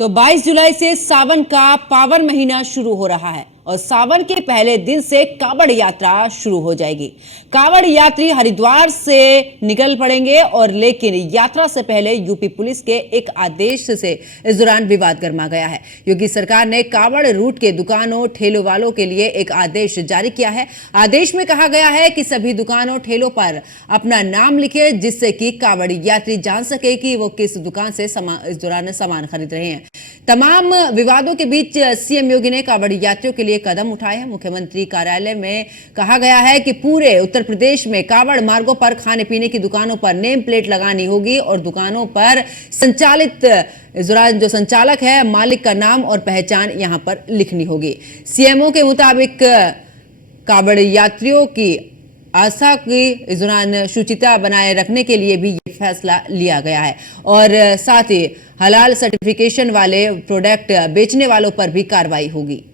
तो 22 जुलाई से सावन का पावन महीना शुरू हो रहा है और सावन के पहले दिन से कांवड़ यात्रा शुरू हो जाएगी। कांवड़ यात्री हरिद्वार से निकल पड़ेंगे और लेकिन यात्रा से पहले यूपी पुलिस के एक आदेश से इस दौरान विवाद गर्मा गया है। योगी सरकार ने कांवड़ रूट के दुकानों ठेलों वालों के लिए एक आदेश जारी किया है। आदेश में कहा गया है कि सभी दुकानों ठेलों पर अपना नाम लिखे, जिससे कि कांवड़ यात्री जान सके कि वो किस दुकान से इस दौरान सामान खरीद रहे हैं। तमाम विवादों के बीच सीएम योगी ने कांवड़ यात्रियों के लिए कदम उठाए हैं। मुख्यमंत्री कार्यालय में कहा गया है कि पूरे उत्तर प्रदेश में कांवड़ मार्गों पर खाने पीने की दुकानों पर नेम प्लेट लगानी होगी और दुकानों पर संचालित जो संचालक है मालिक का नाम और पहचान यहां पर लिखनी होगी। सीएमओ के मुताबिक कांवड़ यात्रियों की आस्था की इस दौरान शुचिता बनाए रखने के लिए भी ये फैसला लिया गया है और साथ ही हलाल सर्टिफिकेशन वाले प्रोडक्ट बेचने वालों पर भी कार्रवाई होगी।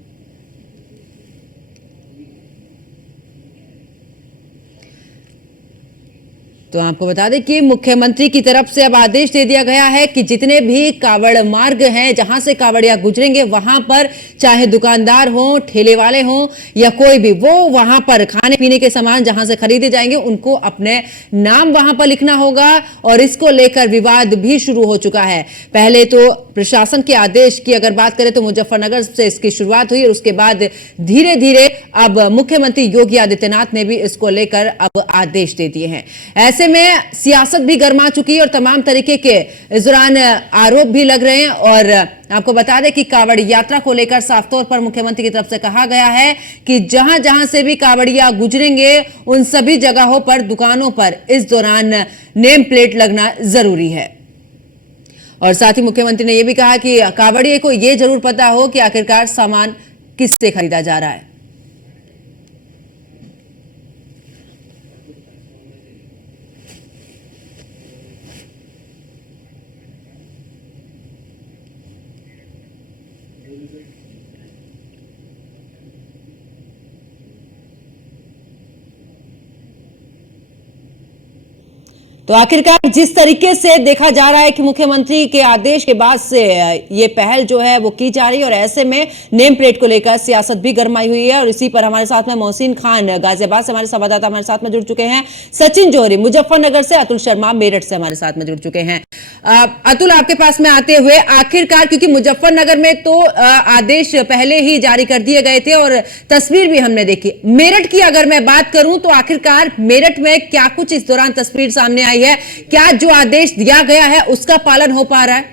तो आपको बता दें कि मुख्यमंत्री की तरफ से अब आदेश दे दिया गया है कि जितने भी कांवड़ मार्ग हैं जहां से कांवड़िया गुजरेंगे वहां पर चाहे दुकानदार हो, ठेले वाले हो या कोई भी, वो वहां पर खाने पीने के सामान जहां से खरीदे जाएंगे उनको अपने नाम वहां पर लिखना होगा और इसको लेकर विवाद भी शुरू हो चुका है। पहले तो प्रशासन के आदेश की अगर बात करें तो मुजफ्फरनगर से इसकी शुरुआत हुई और उसके बाद धीरे धीरे अब मुख्यमंत्री योगी आदित्यनाथ ने भी इसको लेकर अब आदेश दे दिए हैं। ऐसे में सियासत भी गर्मा चुकी है और तमाम तरीके के इस दौरान आरोप भी लग रहे हैं और आपको बता दें कि कांवड़ यात्रा को लेकर साफ तौर पर मुख्यमंत्री की तरफ से कहा गया है कि जहां जहां से भी कांवड़िया गुजरेंगे उन सभी जगहों पर दुकानों पर इस दौरान नेम प्लेट लगना जरूरी है। और साथ ही मुख्यमंत्री ने यह भी कहा कि कांवड़िये को यह जरूर पता हो कि आखिरकार सामान किससे खरीदा जा रहा है। तो आखिरकार जिस तरीके से देखा जा रहा है कि मुख्यमंत्री के आदेश के बाद से ये पहल जो है वो की जा रही है और ऐसे में नेम प्लेट को लेकर सियासत भी गरमाई हुई है और इसी पर हमारे साथ में मोहसिन खान गाजियाबाद से हमारे संवाददाता हमारे साथ में जुड़ चुके हैं, सचिन जौहरी मुजफ्फरनगर से, अतुल शर्मा मेरठ से हमारे साथ में जुड़ चुके हैं। अतुल, आपके पास में आते हुए आखिरकार क्योंकि मुजफ्फरनगर में तो आदेश पहले ही जारी कर दिए गए थे और तस्वीर भी हमने देखी, मेरठ की अगर मैं बात करूं तो आखिरकार मेरठ में क्या कुछ इस दौरान तस्वीर सामने आई है? क्या जो आदेश दिया गया है उसका पालन हो पा रहा है?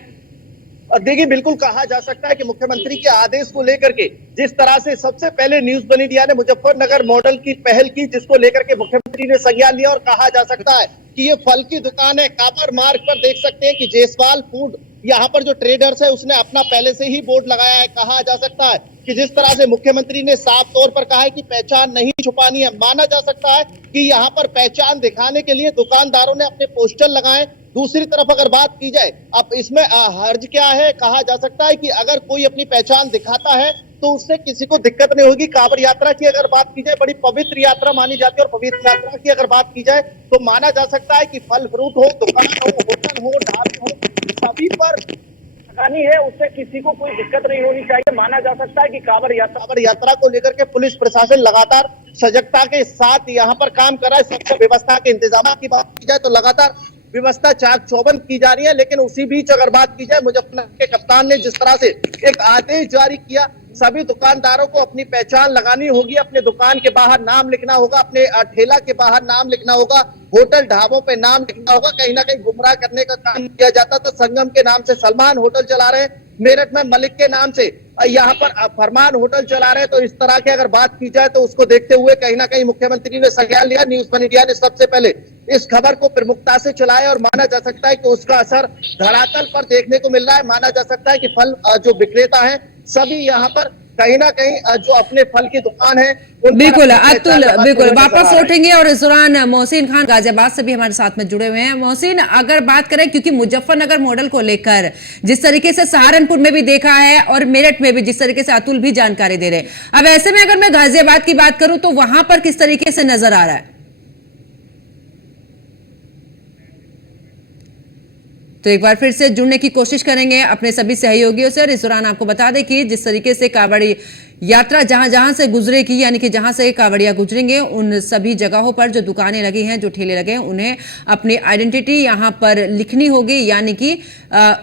देखिए, बिल्कुल कहा जा सकता है कि मुख्यमंत्री के आदेश को लेकर के जिस तरह से सबसे पहले न्यूज वन इंडिया ने मुजफ्फरनगर मॉडल की पहल की, जिसको लेकर के मुख्यमंत्री ने संज्ञान लिया और कहा जा सकता है कि ये फल की दुकान है। कांवड़ मार्ग पर देख सकते हैं कि जयसवाल फूड यहाँ पर जो ट्रेडर्स है उसने अपना पहले से ही बोर्ड लगाया है। कहा जा सकता है कि जिस तरह से मुख्यमंत्री ने साफ तौर पर कहा है कि पहचान नहीं छुपानी है, माना जा सकता है कि यहाँ पर पहचान दिखाने के लिए दुकानदारों ने अपने पोस्टर लगाए। दूसरी तरफ अगर बात की जाए, अब इसमें हर्ज क्या है, कहा जा सकता है कि अगर कोई अपनी पहचान दिखाता है तो उससे किसी को दिक्कत नहीं होगी। कांवड़ यात्रा की अगर बात की जाए, बड़ी पवित्र यात्रा मानी जाती है और पवित्र यात्रा की अगर बात की जाए तो माना जा सकता है कि फल फ्रूट हो, दुकान हो, होटल हो, ढाबे हो, सभी पर लगानी है, उससे किसी को कोई दिक्कत नहीं होनी चाहिए। माना जा सकता है कि कांवड़ यात्रा को लेकर के पुलिस प्रशासन लगातार सजगता के साथ यहाँ पर काम कर रहा है। सबसे व्यवस्था के इंतजाम की बात की जाए तो लगातार व्यवस्था चाक चौबंद की जा रही है। लेकिन उसी बीच अगर बात की जाए, मुजफ्फरनगर के कप्तान ने जिस तरह से एक आदेश जारी किया, सभी दुकानदारों को अपनी पहचान लगानी होगी, अपने दुकान के बाहर नाम लिखना होगा, अपने ठेला के बाहर नाम लिखना होगा, होटल ढाबों पे नाम लिखना होगा। कहीं ना कहीं गुमराह करने का काम किया जाता तो संगम के नाम से सलमान होटल चला रहे हैं, मेरठ में मलिक के नाम से यहाँ पर फरमान होटल चला रहे हैं। तो इस तरह की अगर बात की जाए तो उसको देखते हुए कहीं ना कहीं मुख्यमंत्री ने संज्ञान लिया। न्यूज वन इंडिया ने सबसे पहले इस खबर को प्रमुखता से चलाया और माना जा सकता है कि उसका असर धरातल पर देखने को मिल रहा है। माना जा सकता है कि फल जो विक्रेता है सभी यहाँ पर कहीं ना कहीं जो अपने फल की दुकान है। बिल्कुल अतुल, बिल्कुल वापस लौटेंगे और इस दौरान मोहसिन खान गाजियाबाद से भी हमारे साथ में जुड़े हुए हैं। मोहसिन, अगर बात करें क्योंकि मुजफ्फरनगर मॉडल को लेकर जिस तरीके से सहारनपुर में भी देखा है और मेरठ में भी जिस तरीके से अतुल भी जानकारी दे रहे हैं, अब ऐसे में अगर मैं गाजियाबाद की बात करूं तो वहां पर किस तरीके से नजर आ रहा है? तो एक बार फिर से जुड़ने की कोशिश करेंगे अपने सभी सहयोगियों से। और इस दौरान आपको बता दें कि जिस तरीके से कांवड़ी यात्रा जहां जहां से गुजरेगी, यानी कि जहां से कांवड़िया गुजरेंगे, उन सभी जगहों पर जो दुकानें लगी हैं, जो ठेले लगे हैं, उन्हें अपनी आइडेंटिटी यहां पर लिखनी होगी, यानी कि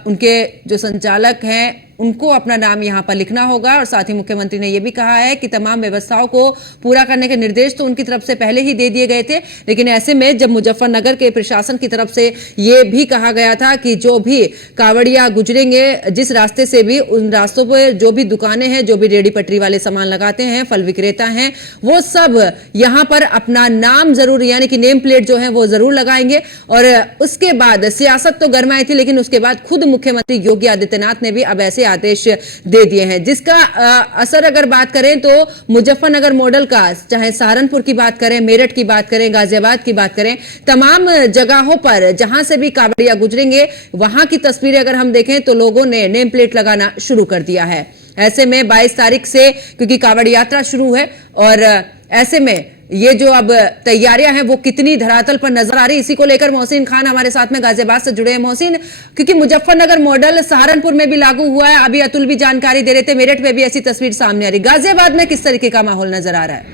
उनके जो संचालक हैं उनको अपना नाम यहां पर लिखना होगा। और साथ ही मुख्यमंत्री ने यह भी कहा है कि तमाम व्यवस्थाओं को पूरा करने के निर्देश तो उनकी तरफ से पहले ही दे दिए गए थे, लेकिन ऐसे में जब मुजफ्फरनगर के प्रशासन की तरफ से यह भी कहा गया था कि जो भी कांवड़िया गुजरेंगे जिस रास्ते से भी, उन रास्तों पर जो भी दुकानें हैं, जो भी रेडी पटरी वाले सामान लगाते हैं, फल विक्रेता हैं, वो सब यहां पर अपना नाम जरूर, यानी कि नेम प्लेट जो है वो जरूर लगाएंगे। और उसके बाद सियासत तो गरमाई थी, लेकिन उसके बाद खुद मुख्यमंत्री योगी आदित्यनाथ ने भी अब ऐसे आदेश दे दिए हैं, जिसका असर अगर बात करें तो मुजफ्फरनगर मॉडल का, चाहे सहारनपुर की बात करें, मेरठ की बात करें, गाजियाबाद की बात करें, तमाम जगहों पर जहां से भी कांवड़िया गुजरेंगे वहां की तस्वीरें अगर हम देखें तो लोगों ने नेम प्लेट लगाना शुरू कर दिया है। ऐसे में 22 तारीख से क्योंकि कांवड़ यात्रा शुरू है, और ऐसे में ये जो अब तैयारियां हैं वो कितनी धरातल पर नजर आ रही, इसी को लेकर मोहसिन खान हमारे साथ में गाजियाबाद से जुड़े हैं। मोहसिन, क्योंकि मुजफ्फरनगर मॉडल सहारनपुर में भी लागू हुआ है, अभी अतुल भी जानकारी दे रहे थे, मेरठ में भी ऐसी तस्वीर सामने आ रही, गाजियाबाद में किस तरीके का माहौल नजर आ रहा है?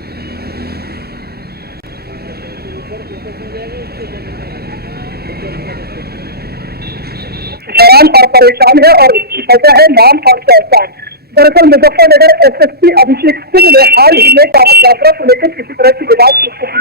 हैरान और परेशान है, और वजह है नाम और पहचान। दरअसल मुजफ्फरनगर एसएसपी अभिषेक सिंह ने हाल ही में कांवड़ यात्रा को लेकर किसी तरह की विवाद की स्थिति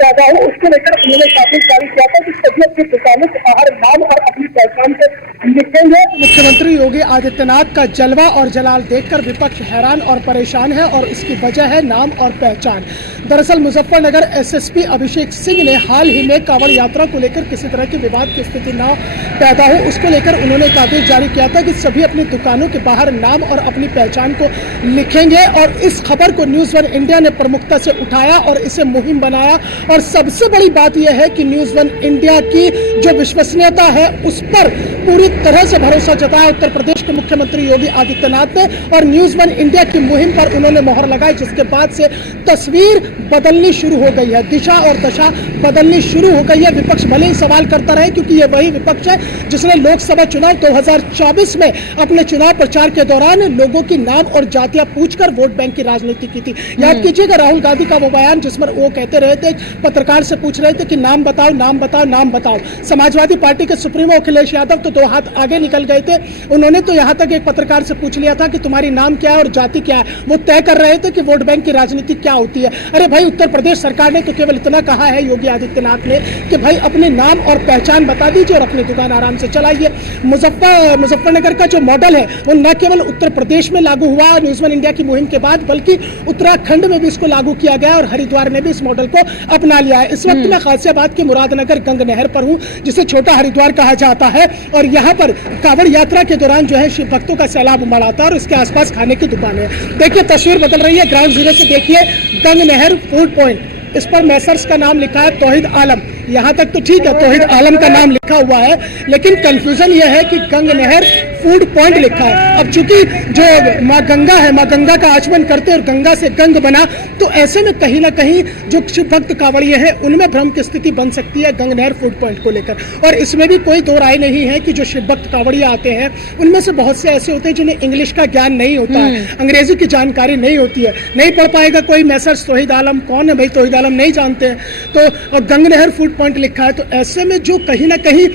पैदा हो, उसको लेकर उन्होंने आदेश जारी किया था कि सभी अपने दुकानों के बाहर नाम और अपनी पहचान को लिखेंगे। मुख्यमंत्री योगी आदित्यनाथ का जलवा और जलाल देखकर विपक्ष हैरान और परेशान है, और इसकी वजह है नाम और पहचान। दरअसल मुजफ्फरनगर एसएसपी अभिषेक सिंह ने हाल ही में कांवड़ यात्रा को लेकर किसी तरह की विवाद की स्थिति न पैदा हो, उसको लेकर उन्होंने एक आदेश जारी किया था कि सभी अपनी दुकानों के बाहर नाम और अपनी पहचान को लिखेंगे। और इस खबर को न्यूज़ वन इंडिया ने प्रमुखता से उठाया और इसे मुहिम बनाया। और सबसे बड़ी बात यह है कि न्यूज़ वन इंडिया की जो विश्वसनीयता है उस पर पूरी तरह से भरोसा जताया उत्तर प्रदेश के मुख्यमंत्री योगी आदित्यनाथ ने, और न्यूज़ वन इंडिया की मुहिम पर उन्होंने मोहर लगाई, जिसके बाद से तस्वीर बदलनी शुरू हो गई है, दिशा और दशा बदलनी शुरू हो गई है। विपक्ष भले ही सवाल करता रहे, क्योंकि ये वही विपक्ष है जिसने लोकसभा चुनाव 2024 में अपने चुनाव प्रचार के दौरान लोगों की नाम और जातियां पूछकर वोट बैंक की राजनीति की थी। याद कीजिएगा राहुल गांधी का वो बयान जिसमें वो कहते रहे थे, पत्रकार से पूछ रहे थे कि नाम बताओ, नाम बताओ, नाम बताओ। समाजवादी पार्टी के सुप्रीमो अखिलेश यादव तो 2 हाथ आगे निकल गए थे, उन्होंने तो यहाँ तक एक पत्रकार से पूछ लिया था कि तुम्हारी नाम क्या है और जाति क्या है। वो तय कर रहे थे कि वोट बैंक की राजनीति क्या होती है। अरे भाई, उत्तर प्रदेश सरकार ने तो केवल इतना कहा है योगी आदित्यनाथ ने कि भाई अपने नाम और पहचान बता दीजिए और अपनी दुकान आराम से चलाइए। मुजफ्फरनगर का जो मॉडल है वो न केवल उत्तर प्रदेश में लागू हुआ न्यूज़ वन इंडिया की मुहिम के बाद, बल्कि उत्तराखंड में भी इसको लागू किया गया और हरिद्वार ने भी इस मॉडल को अपना लिया है। इस वक्त मैं गाजियाबाद के मुरादनगर गंग नहर पर हूँ, जिसे छोटा हरिद्वार कहा जाता है, और यहाँ पर कांवड़ यात्रा के दौरान जो है शिव भक्तों का सैलाब उमड़ आता है और इसके आसपास खाने की दुकानें हैं। देखिए तस्वीर बदल रही है, ग्राउंड जीरो से देखिए गंग नहर फूड पॉइंट, इस पर मैसर्स का नाम लिखा है तौहीद आलम। यहाँ तक तो ठीक है, तौहीद आलम का नाम लिखा हुआ है, लेकिन कंफ्यूजन यह है कि गंग नहर फूड पॉइंट लिखा है। अब चूंकि जो माँ गंगा है, माँ गंगा का आचमन करते और गंगा से गंग बना, तो ऐसे में कहीं ना कहीं जो शिव भक्त कांवड़िए हैं उनमें भ्रम की स्थिति बन सकती है गंग नहर फूड पॉइंट को लेकर। और इसमें भी कोई दो राय नहीं है कि जो शिव भक्त कांवड़िए आते हैं उनमें से बहुत से ऐसे होते हैं जिन्हें इंग्लिश का ज्ञान नहीं होता है, अंग्रेजी की जानकारी नहीं होती है, नहीं पढ़ पाएगा कोई मैसर्स तौहीद आलम कौन है भाई, तौहीद आलम नहीं जानते हैं, तो गंग नहर फूड पॉइंट लिखा है। तो ऐसे में जो कहीं ना कहीं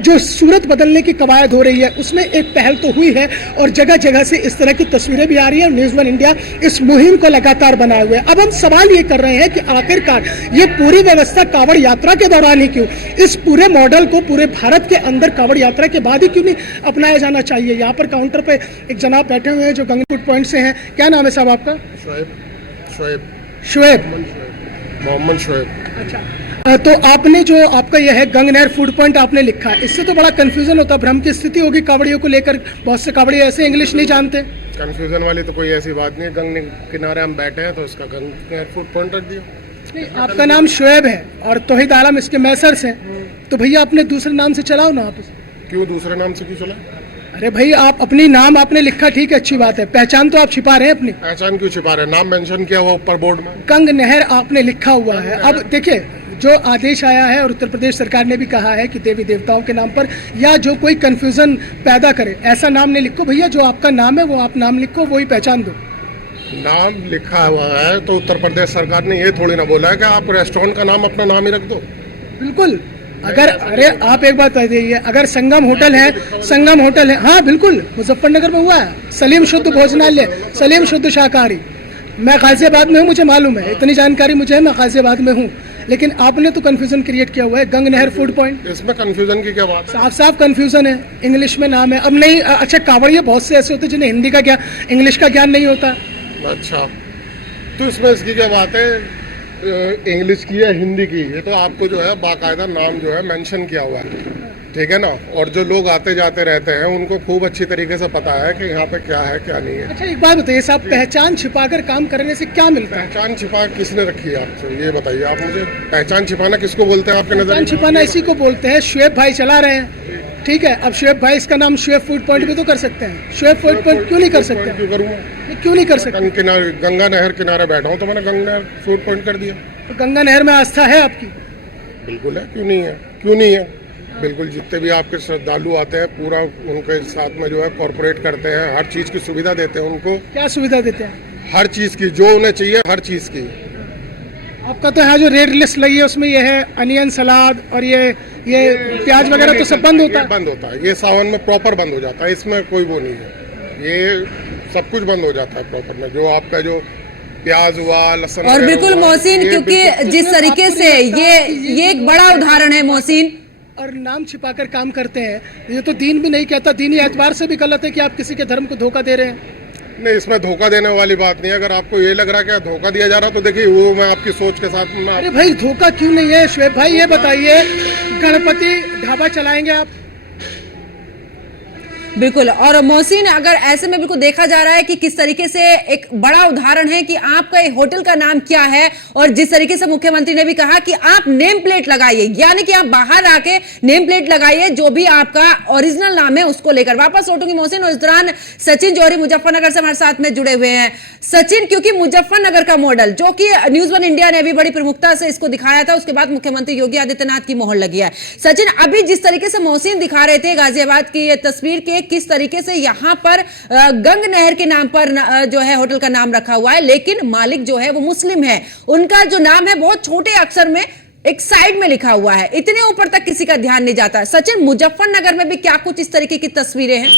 जो सूरत बदलने की कवायद हो रही है उसमें एक पहल तो हुई है, और जगह जगह से इस तरह की तस्वीरें भी आ रही है। न्यूज़ वन इंडिया इस मुहिम को लगातार बनाए हुए। अब हम सवाल ये कर रहे हैं कि आखिरकार ये पूरी व्यवस्था कांवड़ यात्रा के दौरान ही क्यों, इस पूरे मॉडल को पूरे भारत के अंदर कांवड़ यात्रा के बाद ही क्यों नहीं अपनाया जाना चाहिए। यहाँ पर काउंटर पे एक जनाब बैठे हुए हैं जो गंगा फूड पॉइंट से हैं। क्या नाम है साहब आपका? शुएब मोहम्मद शुएब। अच्छा, तो आपने जो आपका यह है गंग नहर फूड पॉइंट आपने लिखा है, इससे तो बड़ा कंफ्यूजन होता, भ्रम की स्थिति होगी कांवड़ियों को लेकर। बहुत से कांवड़िए ऐसे इंग्लिश नहीं जानते। कंफ्यूजन वाली तो कोई ऐसी बात नहीं है, गंग किनारे हम बैठे हैं तो इसका गंग नहर फूड पॉइंट रख दिया। नहीं, आपका नाम शुएब है और तौहीद आलम इसके मैसर्स हैं, तो भैया अपने दूसरे नाम से चलाओ ना आप। क्यों दूसरे नाम से क्यों चला? अरे भाई, आप अपनी नाम आपने लिखा, ठीक है, अच्छी बात है, पहचान तो आप छिपा रहे हैं अपनी। पहचान क्यों छिपा रहे हैं? नाम मेंशन किया हुआ ऊपर बोर्ड में, गंग नहर आपने लिखा हुआ है। अब देखिए, जो आदेश आया है और उत्तर प्रदेश सरकार ने भी कहा है कि देवी देवताओं के नाम पर या जो कोई कंफ्यूजन पैदा करे ऐसा नाम नहीं लिखो भैया, जो आपका नाम है वो आप नाम लिखो, वही पहचान दो। नाम लिखा हुआ है तो उत्तर प्रदेश सरकार ने ये थोड़ी ना बोला है कि आप रेस्टोरेंट का नाम अपना नाम ही रख दो। बिल्कुल, अगर अरे आप एक बात बताइए, अगर संगम होटल है, हाँ बिल्कुल मुजफ्फरनगर में हुआ है, सलीम शुद्ध भोजनालय, सलीम शुद्ध शाकाहारी। मैं गाजियाबाद में हूँ, मुझे मालूम है, इतनी जानकारी मुझे है, मैं गाजियाबाद में हूँ, लेकिन आपने तो कंफ्यूजन क्रिएट किया हुआ है। गंग नहर फूड पॉइंट, इसमें कंफ्यूजन की क्या बात है? साफ साफ कंफ्यूजन है, इंग्लिश में नाम है। अब नहीं, अच्छा कांवड़िया बहुत से ऐसे होते हैं जिन्हें हिंदी का क्या इंग्लिश का ज्ञान नहीं होता। अच्छा, तो इसमें इसकी क्या बात है? इंग्लिश की या हिंदी की, ये तो आपको जो है बाकायदा नाम जो है मेंशन किया हुआ है, ठीक है ना। और जो लोग आते जाते रहते हैं उनको खूब अच्छी तरीके से पता है कि यहाँ पे क्या है क्या नहीं है। अच्छा एक बात बताइए साहब, पहचान छिपाकर काम करने से क्या मिलता है? पहचान छिपा किसने रखी है आपसे, ये बताइए आप मुझे। पहचान छिपाना किसको बोलते हैं आपके नजर पहचान में? छिपाना इसी को बोलते हैं। शुएब भाई चला रहे हैं, ठीक है, अब शुएब भाई इसका नाम शुएब फूड पॉइंट भी तो कर सकते हैं। शुएब फूड पॉइंट क्यों नहीं कर सकते? क्यों करूँगा? क्यों नहीं कर सकते? गंगा नहर किनारे बैठा हूँ तो मैंने गंगा नहर फूड पॉइंट कर दिया। तो गंगा नहर में आस्था है आपकी? बिल्कुल है, क्यों नहीं है, क्यों नहीं है, बिल्कुल। जितने भी आपके श्रद्धालु आते हैं पूरा उनके साथ में जो है कॉर्पोरेट करते हैं, हर चीज़ की सुविधा देते हैं उनको। क्या सुविधा देते हैं? हर चीज़ की जो उन्हें चाहिए, हर चीज़ की। आपका तो यहाँ जो रेड लिस्ट लगी है उसमें ये है अनियन सलाद और ये प्याज वगैरह तो सब बंद होता है। बंद होता है, ये सावन में प्रॉपर बंद हो जाता है, इसमें कोई वो नहीं है, ये सब कुछ बंद हो जाता है प्रॉपर में। जो आपका जो प्याज हुआ, लहसुन और बिल्कुल मोहसिन, क्योंकि जिस तरीके से ये एक बड़ा उदाहरण है मोहसिन। और नाम छिपाकर काम करते हैं, ये तो दीन भी नहीं कहता, दीनी एतबार से भी गलत है कि आप किसी के धर्म को धोखा दे रहे हैं। नहीं, इसमें धोखा देने वाली बात नहीं है। अगर आपको ये लग रहा है कि धोखा दिया जा रहा है तो देखिए वो मैं आपकी सोच के साथ में। अरे भाई धोखा क्यों नहीं है शुएब भाई, ये बताइए, गणपति ढाबा चलाएंगे आप? बिल्कुल, और मोहसिन अगर ऐसे में बिल्कुल देखा जा रहा है कि किस तरीके से एक बड़ा उदाहरण है कि आपका होटल का नाम क्या है, और जिस तरीके से मुख्यमंत्री ने भी कहा कि आप नेम प्लेट लगाइए, यानी कि आप बाहर आके नेम प्लेट लगाइए, जो भी आपका ओरिजिनल नाम है उसको लेकर। वापस लौटूंगी मोहसिन, और इस दौरान सचिन जौहरी मुजफ्फरनगर से हमारे साथ में जुड़े हुए हैं। सचिन, क्योंकि मुजफ्फरनगर का मॉडल जो कि न्यूज वन इंडिया ने भी बड़ी प्रमुखता से इसको दिखाया था, उसके बाद मुख्यमंत्री योगी आदित्यनाथ की मोहर लगी है। सचिन, अभी जिस तरीके से मोहसिन दिखा रहे थे गाजियाबाद की ये तस्वीर के किस तरीके से यहां पर गंग नहर के नाम पर जो है होटल का नाम रखा हुआ है, लेकिन मालिक जो है वो मुस्लिम है, उनका जो नाम है बहुत छोटे अक्षर में एक साइड में लिखा हुआ है, इतने ऊपर तक किसी का ध्यान नहीं जाता। सचिन, मुजफ्फरनगर में भी क्या कुछ इस तरीके की तस्वीरें हैं?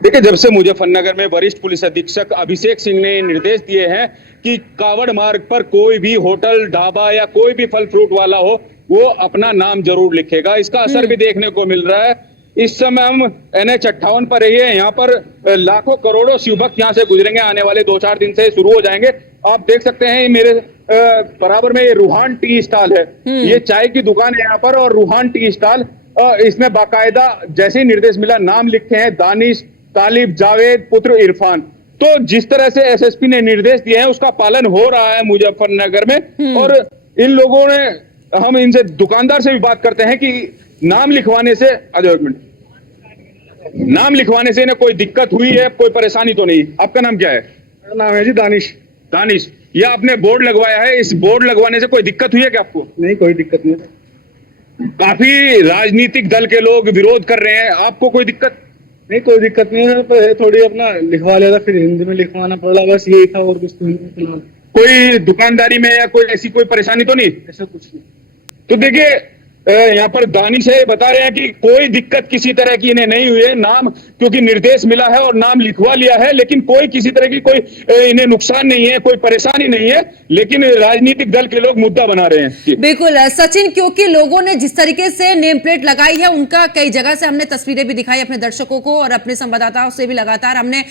देखिए, जब से मुजफ्फरनगर में वरिष्ठ पुलिस अधीक्षक अभिषेक सिंह ने निर्देश दिए हैं कि कावड़ मार्ग पर कोई भी होटल, ढाबा या कोई भी फल फ्रूट वाला हो, वो अपना नाम जरूर लिखेगा, इसका असर भी देखने को मिल रहा है। इस समय हम NH 58 पर रही है, यहाँ पर लाखों करोड़ों शिव भक्त यहाँ से गुजरेंगे, आने वाले 2-4 दिन से शुरू हो जाएंगे। आप देख सकते हैं मेरे बराबर में ये रूहान टी स्टॉल है, ये चाय की दुकान है यहाँ पर, और रूहान टी स्टॉल, इसमें बाकायदा जैसे ही निर्देश मिला नाम लिखे हैं, दानिश, तालिब, जावेद, पुत्र इरफान। तो जिस तरह से SSP ने निर्देश दिए हैं उसका पालन हो रहा है मुजफ्फरनगर में। और इन लोगों ने, हम इनसे दुकानदार से भी बात करते हैं कि नाम लिखवाने से, एक मिनट, नाम लिखवाने से इन्हें कोई दिक्कत हुई है, कोई परेशानी तो नहीं? आपका नाम क्या है? मेरा नाम है जी दानिश। दानिश, ये आपने बोर्ड लगवाया है, इस बोर्ड लगवाने से कोई दिक्कत हुई है क्या आपको? नहीं, कोई दिक्कत नहीं। काफी राजनीतिक दल के लोग विरोध कर रहे हैं, आपको कोई दिक्कत? नहीं, कोई दिक्कत नहीं है, पर थोड़ी अपना लिखवा लिया था, फिर हिंदी में लिखवाना पड़ा, बस यही था, और कुछ नहीं। कोई दुकानदारी में या कोई ऐसी कोई परेशानी तो नहीं? ऐसा कुछ नहीं। तो देखिए, यहाँ पर दानिश है बता रहे हैं कि कोई दिक्कत किसी तरह की इन्हें नहीं हुई है, नाम क्योंकि निर्देश मिला है और नाम लिखवा लिया है, लेकिन कोई किसी तरह की कोई इन्हें नुकसान नहीं है, कोई परेशानी नहीं है, लेकिन राजनीतिक दल के लोग मुद्दा बना रहे हैं। बिल्कुल सचिन, क्योंकि लोगों ने जिस तरीके से नेम प्लेट लगाई है, उनका कई जगह से हमने तस्वीरें भी दिखाई अपने दर्शकों को, और अपने संवाददाताओं से भी लगातार हमने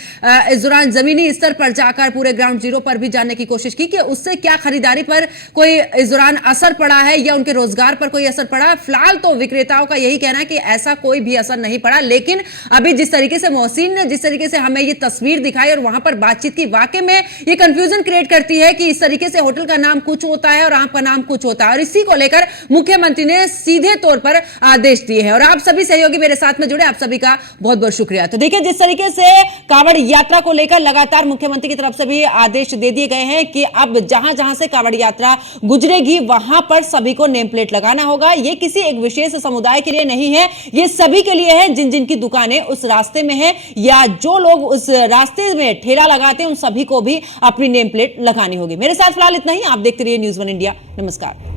इस दौरान जमीनी स्तर पर जाकर पूरे ग्राउंड जीरो पर भी जानने की कोशिश की कि उससे क्या खरीदारी पर कोई इस दौरान असर पड़ा है या उनके रोजगार पर कोई असर पड़ा। फिलहाल तो विक्रेताओं का यही कहना है कि ऐसा कोई भी असर नहीं पड़ा, लेकिन अभी जिस तरीके से मोहसिन ने जिस तरीके से हमें ये तस्वीर दिखाई और वहां पर बातचीत की, वाकई में ये कंफ्यूजन क्रिएट करती है कि इस तरीके से होटल का नाम कुछ होता है और आपका नाम कुछ होता है, और इसी को लेकर मुख्यमंत्री ने सीधे तौर पर आदेश दिए हैं। और आप सभी सहयोगी मेरे साथ में जुड़े, आप सभी का बहुत बहुत शुक्रिया। तो देखिए, जिस तरीके से कांवड़ यात्रा को लेकर लगातार मुख्यमंत्री की तरफ से भी आदेश दे दिए गए हैं कि अब जहां जहां से कांवड़ यात्रा गुजरेगी वहां पर सभी को नेम प्लेट लगाना होगा। ये किसी एक विशेष समुदाय के लिए नहीं है, ये सभी के लिए है जिन जिन की दुकानें उस रास्ते में है या जो लोग उस रास्ते में ठेला लगाते हैं, उन सभी को भी अपनी नेम प्लेट लगानी होगी। मेरे साथ फिलहाल इतना ही। आप देखते रहिए न्यूज़ 1 इंडिया। नमस्कार।